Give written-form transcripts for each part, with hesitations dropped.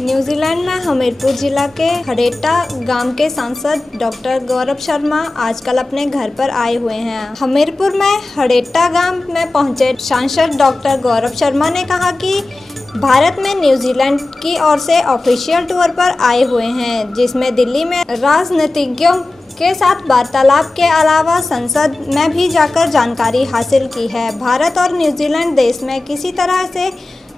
New Zealand में हमीरपुर जिला के हडेटा गांव के सांसद डॉक्टर गौरव शर्मा आजकल अपने घर पर आए हुए हैं। हमीरपुर में हडेटा गांव में पहुंचे सांसद डॉक्टर गौरव शर्मा ने कहा कि भारत में न्यूजीलैंड की ओर से ऑफिशियल टूर पर आए हुए हैं, जिसमें दिल्ली में राजनीतिज्ञों के साथ वार्तालाप के अलावा संसद में भी जाकर जानकारी हासिल की है। भारत और न्यूजीलैंड देश में किसी तरह से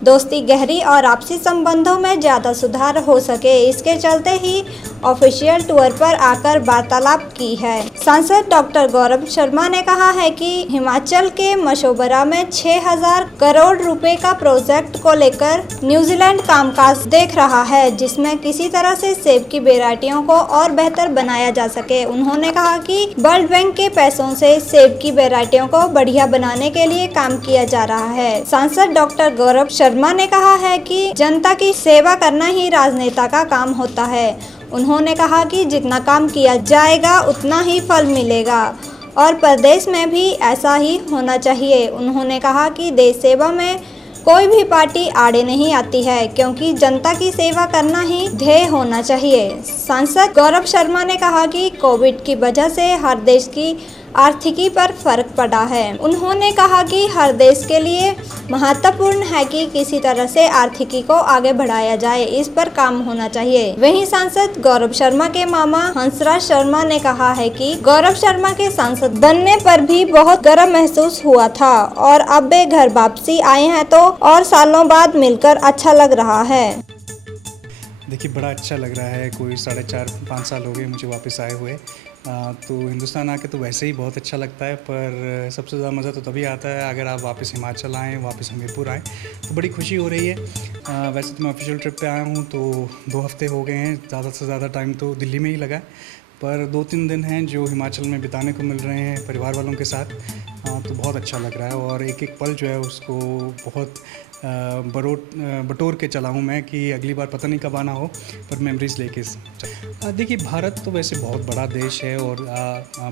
दोस्ती गहरी और आपसी संबंधों में ज़्यादा सुधार हो सके, इसके चलते ही ऑफिशियल टूर पर आकर वार्तालाप की है। सांसद डॉक्टर गौरव शर्मा ने कहा है कि हिमाचल के मशोबरा में 6,000 करोड़ रुपए का प्रोजेक्ट को लेकर न्यूजीलैंड कामकाज देख रहा है, जिसमें किसी तरह से सेब की वैरायटियों को और बेहतर बनाया जा सके। उन्होंने कहा कि वर्ल्ड बैंक के पैसों से सेब की वैरायटियों को बढ़िया बनाने के लिए काम किया जा रहा है। सांसद डॉक्टर गौरव शर्मा ने कहा है कि जनता की सेवा करना ही राजनेता का काम होता है। उन्होंने कहा कि जितना काम किया जाएगा उतना ही फल मिलेगा और प्रदेश में भी ऐसा ही होना चाहिए। उन्होंने कहा कि देश सेवा में कोई भी पार्टी आड़े नहीं आती है, क्योंकि जनता की सेवा करना ही ध्येय होना चाहिए। सांसद गौरव शर्मा ने कहा कि कोविड की वजह से हर देश की आर्थिकी पर फर्क पड़ा है। उन्होंने कहा कि हर देश के लिए महत्वपूर्ण है कि किसी तरह से आर्थिकी को आगे बढ़ाया जाए, इस पर काम होना चाहिए। वहीं सांसद गौरव शर्मा के मामा हंसराज शर्मा ने कहा है कि गौरव शर्मा के सांसद बनने पर भी बहुत गर्व महसूस हुआ था और अब वे घर वापसी आए हैं तो और सालों बाद मिलकर अच्छा लग रहा है। देखिए, बड़ा अच्छा लग रहा है। कोई 4.5-5 साल हो गए मुझे वापस आए हुए। तो हिंदुस्तान आके तो वैसे ही बहुत अच्छा लगता है, पर सबसे ज़्यादा मज़ा तो तभी आता है अगर आप वापस हिमाचल आएँ, वापस हमीरपुर आएँ, तो बड़ी खुशी हो रही है। वैसे तो मैं ऑफिशियल ट्रिप पे आया हूँ तो 2 हफ्ते हो गए हैं। ज़्यादा से ज़्यादा टाइम तो दिल्ली में ही लगा है, पर 2-3 दिन हैं जो हिमाचल में बिताने को मिल रहे हैं परिवार वालों के साथ। तो बहुत अच्छा लग रहा है और एक-एक पल जो है उसको बहुत बटोर के चला हूँ मैं कि अगली बार पता नहीं कब आना हो, पर मेमोरीज़ लेके। देखिए, भारत तो वैसे बहुत बड़ा देश है और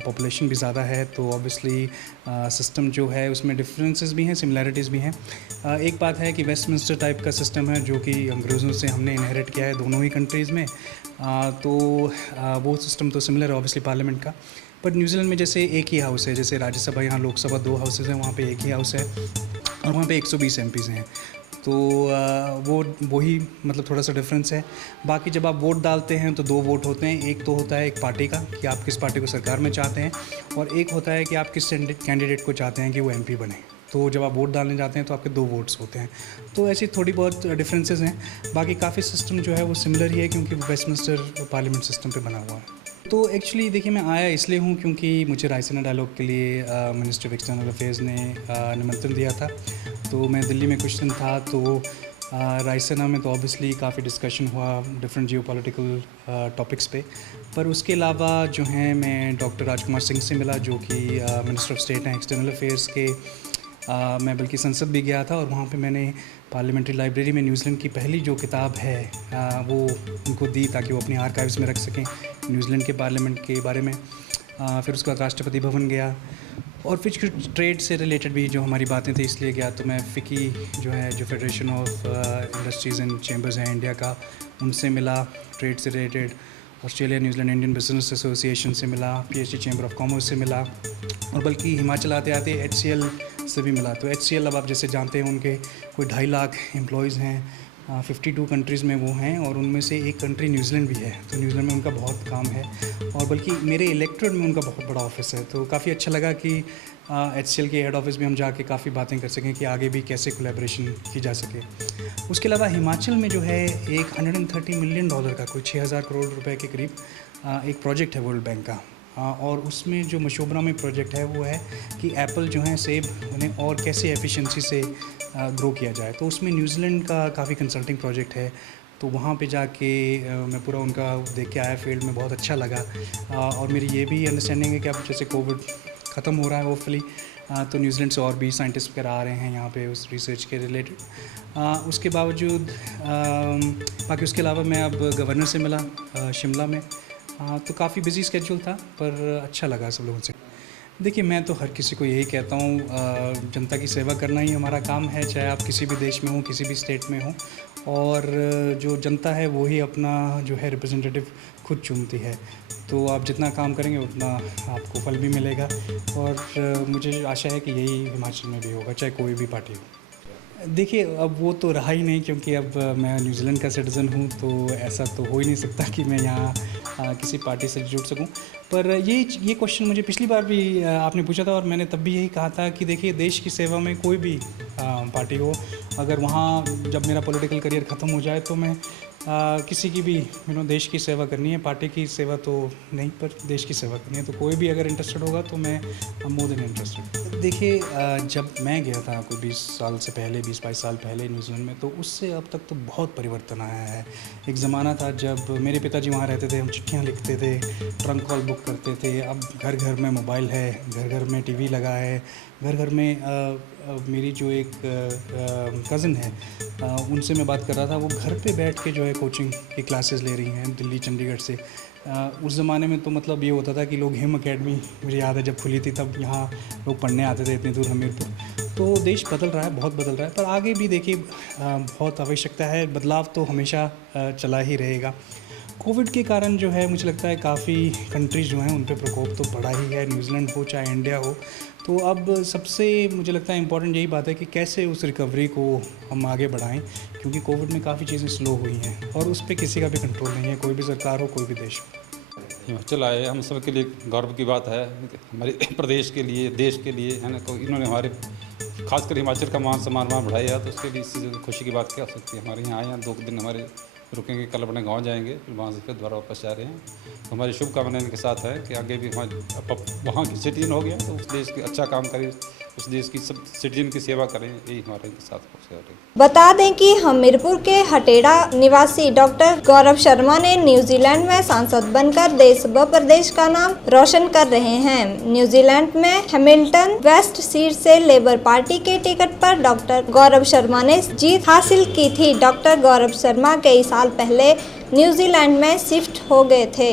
पॉपुलेशन भी ज़्यादा है, तो ऑब्वियसली सिस्टम जो है उसमें डिफरेंसेस भी हैं, सिमिलैरिटीज़ भी हैं। एक बात है कि वेस्टमिंस्टर टाइप का सिस्टम है जो कि अंग्रेज़ों से हमने इनहेरिट किया है दोनों ही कंट्रीज़ में। तो वो सिस्टम तो सिमिलर है ऑब्वियसली पार्लियामेंट का। पर न्यूजीलैंड में जैसे एक ही हाउस है, जैसे राज्यसभा यहाँ लोकसभा 2 हाउसेज़ हैं, वहाँ पे एक ही हाउस है और वहाँ पे 120 एमपीज़ हैं। तो वही मतलब थोड़ा सा डिफरेंस है। बाकी जब आप वोट डालते हैं तो 2 वोट होते हैं। एक तो होता है एक पार्टी का कि आप किस पार्टी को सरकार में चाहते हैं, और एक होता है कि आप किस कैंडिडेट को चाहते हैं कि वो एमपी बने। तो जब आप वोट डालने जाते हैं तो आपके 2 वोट्स होते हैं। तो ऐसी थोड़ी बहुत डिफरेंसेस हैं। बाकी काफ़ी सिस्टम जो है वो सिमिलर ही है, क्योंकि वो वेस्टमिंस्टर पार्लियामेंट सिस्टम पे बना हुआ है। तो एक्चुअली देखिए, मैं आया इसलिए हूँ क्योंकि मुझे रायसीना डायलॉग के लिए मिनिस्टर ऑफ एक्सटर्नल अफेयर्स ने निमंत्रण दिया था। तो मैं दिल्ली में कुछ दिन था, तो रायसीना में तो ऑब्वियसली काफ़ी डिस्कशन हुआ डिफरेंट जियोपॉलिटिकल टॉपिक्स पे। पर उसके अलावा जो हैं, मैं डॉक्टर राजकुमार सिंह से मिला जो कि मिनिस्टर ऑफ स्टेट हैं एक्सटर्नल अफेयर्स के। मैं बल्कि संसद भी गया था और वहाँ पे मैंने पार्लियामेंट्री लाइब्रेरी में न्यूजीलैंड की पहली जो किताब है वो उनको दी ताकि वो अपनी आर्काइव्स में रख सकें न्यूजीलैंड के पार्लियामेंट के बारे में। फिर उसके बाद राष्ट्रपति भवन गया और फिर कुछ ट्रेड से रिलेटेड भी जो हमारी बातें थी इसलिए गया। तो मैं फ़िकी जो है, जो federation of industries and chambers हैं इंडिया का, उनसे मिला ट्रेड से related. Australia New Zealand Indian business association से मिला, PhD चैम्बर ऑफ कॉमर्स से मिला, और बल्कि हिमाचल आते आते HCL से भी मिला। तो HCL अब आप जैसे जानते हैं उनके कोई 2.5 लाख एम्प्लॉयज़ हैं, 52 कंट्रीज़ में वो हैं, और उनमें से एक कंट्री न्यूजीलैंड भी है। तो न्यूजीलैंड में उनका बहुत काम है और बल्कि मेरे इलेक्टोरेट में उनका बहुत बड़ा ऑफिस है। तो काफ़ी अच्छा लगा कि HCL के हेड ऑफिस में हम जाके काफ़ी बातें कर सकें कि आगे भी कैसे कोलैबोरेशन की जा सके। उसके अलावा हिमाचल में जो है एक $130 मिलियन का, कोई 6,000 करोड़ रुपए के करीब एक प्रोजेक्ट है वर्ल्ड बैंक का। और उसमें जो मशोबरा में प्रोजेक्ट है वो है कि एप्पल जो है, सेब, उन्हें और कैसे एफिशिएंसी से ग्रो किया जाए। तो उसमें न्यूजीलैंड का काफ़ी कंसल्टिंग प्रोजेक्ट है। तो वहाँ पे जाके मैं पूरा उनका देख के आया फील्ड में, बहुत अच्छा लगा। और मेरी ये भी अंडरस्टैंडिंग है कि अब जैसे कोविड ख़त्म हो रहा है होपफुली, तो न्यूजीलैंड से और भी साइंटिस्ट वगैरह आ रहे हैं यहाँ पे उस रिसर्च के रिलेटेड। उसके बावजूद बाकी उसके अलावा मैं अब गवर्नर से मिला शिमला में। तो काफ़ी बिजी स्केड्यूल था, पर अच्छा लगा सब लोगों से। देखिए, मैं तो हर किसी को यही कहता हूँ, जनता की सेवा करना ही हमारा काम है, चाहे आप किसी भी देश में हो, किसी भी स्टेट में हो। और जो जनता है वो ही अपना जो है रिप्रेजेंटेटिव खुद चुनती है। तो आप जितना काम करेंगे उतना आपको फल भी मिलेगा, और मुझे आशा है कि यही हिमाचल में भी होगा, चाहे कोई भी पार्टी हो। देखिए, अब वो तो रहा ही नहीं, क्योंकि अब मैं न्यूजीलैंड का सिटीज़न हूँ, तो ऐसा तो हो ही नहीं सकता कि मैं यहाँ किसी पार्टी से जुड़ सकूँ। पर ये क्वेश्चन मुझे पिछली बार भी आपने पूछा था, और मैंने तब भी यही कहा था कि देखिए, देश की सेवा में कोई भी पार्टी हो, अगर वहाँ जब मेरा पॉलिटिकल करियर ख़त्म हो जाए तो मैं किसी की भी देश की सेवा करनी है, पार्टी की सेवा तो नहीं, पर देश की सेवा करनी है, तो कोई भी अगर इंटरेस्टेड होगा तो मैं मोर देन इंटरेस्टेड। देखिए, जब मैं गया था कोई 20 साल से पहले, 20-22 साल पहले न्यूजीलैंड में, तो उससे अब तक तो बहुत परिवर्तन आया है। एक ज़माना था जब मेरे पिताजी वहाँ रहते थे, हम चिट्ठियाँ लिखते थे, ट्रंक कॉल बुक करते थे। अब घर घर में मोबाइल है, घर घर में टीवी लगा है, घर घर में मेरी जो एक कज़न है, उनसे मैं बात कर रहा था, वो घर पे बैठ के जो है कोचिंग की क्लासेस ले रही हैं दिल्ली चंडीगढ़ से। उस ज़माने में तो मतलब ये होता था कि लोग हिम अकेडमी, मुझे याद है जब खुली थी तब यहाँ लोग पढ़ने आते थे इतनी दूर हमीरपुर। तो देश बदल रहा है, बहुत बदल रहा है, पर आगे भी देखिए बहुत आवश्यकता है, बदलाव तो हमेशा चला ही रहेगा। कोविड के कारण जो है मुझे लगता है काफ़ी कंट्रीज़ जो हैं उन पे प्रकोप तो पड़ा ही है, न्यूजीलैंड हो चाहे इंडिया हो। तो अब सबसे मुझे लगता है इम्पॉर्टेंट यही बात है कि कैसे उस रिकवरी को हम आगे बढ़ाएं, क्योंकि कोविड में काफ़ी चीज़ें स्लो हुई हैं और उस पर किसी का भी कंट्रोल नहीं है, कोई भी सरकार हो, कोई भी देश हो। हिमाचल आए हम सब के लिए गौरव की बात है, हमारे प्रदेश के लिए, देश के लिए, है ना। तो इन्होंने हमारे खासकर हिमाचल का मान सम्मान वहाँ बढ़ाया, तो उसके लिए इससे खुशी की बात क्या हो सकती है। हमारे यहाँ आए हैं, 2 दिन हमारे रुकेंगे, कल अपने गांव जाएंगे, फिर वहाँ से फिर दोबारा वापस जा रहे हैं। तो हमारी शुभकामनाएं इनके साथ है कि आगे भी वहाँ की सिटीजन हो गया तो उस देश की अच्छा काम करें, उस देश की सब सिटीजन की सेवा करें, यही हमारे इनके साथ है। बता दें कि हमीरपुर के हटेड़ा निवासी डॉक्टर गौरव शर्मा ने न्यूजीलैंड में सांसद बनकर देश व प्रदेश का नाम रोशन कर रहे हैं। न्यूजीलैंड में हैमिल्टन वेस्ट सीट से लेबर पार्टी के टिकट पर डॉक्टर गौरव शर्मा ने जीत हासिल की थी। डॉक्टर गौरव शर्मा कई साल पहले न्यूजीलैंड में शिफ्ट हो गए थे।